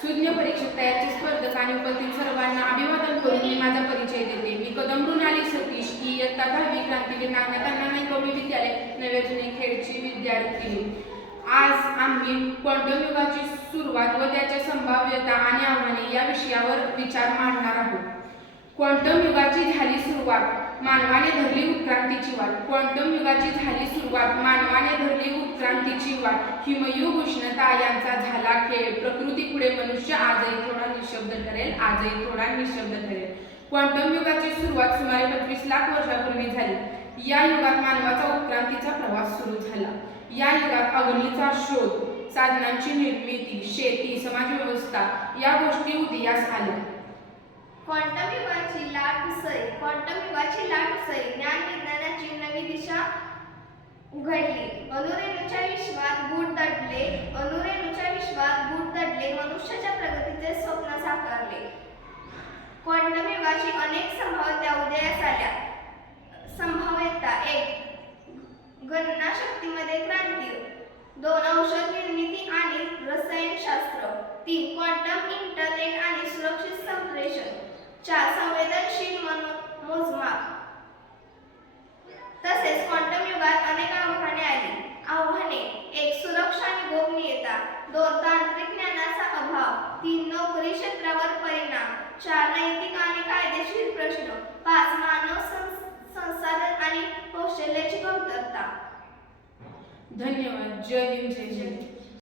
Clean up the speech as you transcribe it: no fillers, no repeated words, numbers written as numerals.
शून्य परीक्षेत तयारचे स्पर्धक आणि उपस्थित सर्वांना अभिवादन करून मी माझा परिचय देते. मी कदम मृणाली सतीश, इयत्ता 10वी क्रांतीवीर नागनाथ अण्णानाईक प्रौढ विद्यालय नवे जुने खेडची विद्यार्थी. आज आम्ही क्वांटम युगाची सुरुवात व त्याच्या संभाव्यता आणि आव्हाने या विषयावर विचार मांडणार आहोत. क्वांटम युगाची झाली सुरुवात, मानवाने धरली उत्क्रांतीची वाट. क्वांटम युगाची झाली सुरुवात, मानवाने धरली उत्क्रांतीची वाट. हिमयुग, उष्णता यांचा झाला खेळ. प्रकृतीपुढे मनुष्य आजही थोडा निशब्द ठरेल, आजही थोडा निशब्द ठरेल. क्वांटम युगाची सुरुवात सुमारे 25 लाख वर्षापूर्वी झाली. या युगात मानवाचा उत्क्रांतीचा प्रवास सुरू झाला. या युगात अग्नीचा शोध, साधनांची निर्मिती, शेती, समाजव्यवस्था या गोष्टी उदयास आल्या. क्वांटम युगाची लाट उसळी. क्वांटम युगाची लाट उसळी. ज्ञान विज्ञानाची नवी दिशा उघडली. अणुरेणूच्या विश्वात गूढ दडले. अणुरेणूच्या विश्वात गूढ दडले. मनुष्याच्या प्रगतीचे स्वप्न साकारले. क्वांटम युगाची अनेक संभाव्यता उदयास आल्या. संभाव्यता 1. गणना शक्तीमध्ये क्रांती. 2. औषध निर्मिती आणि रसायनशास्त्र. 3. क्वांटम इंटरनेट आणि सुरक्षित संप्रेषण. 4. संवेदनशील मोजमाप. तसेच क्वांटम युगात अनेक आव्हाने आली. आव्हाने: 1. सुरक्षा आणि गोपनीयता. 2. तांत्रिक ज्ञानाचा अभाव. 3. नोकरी क्षेत्रावर परिणाम. 4. नैतिक आणि कायदेशीर प्रश्न. 5. मानव संसाधन आणि कौशल्याची कमतरता. धन्यवाद. जय हिंद, जय जय.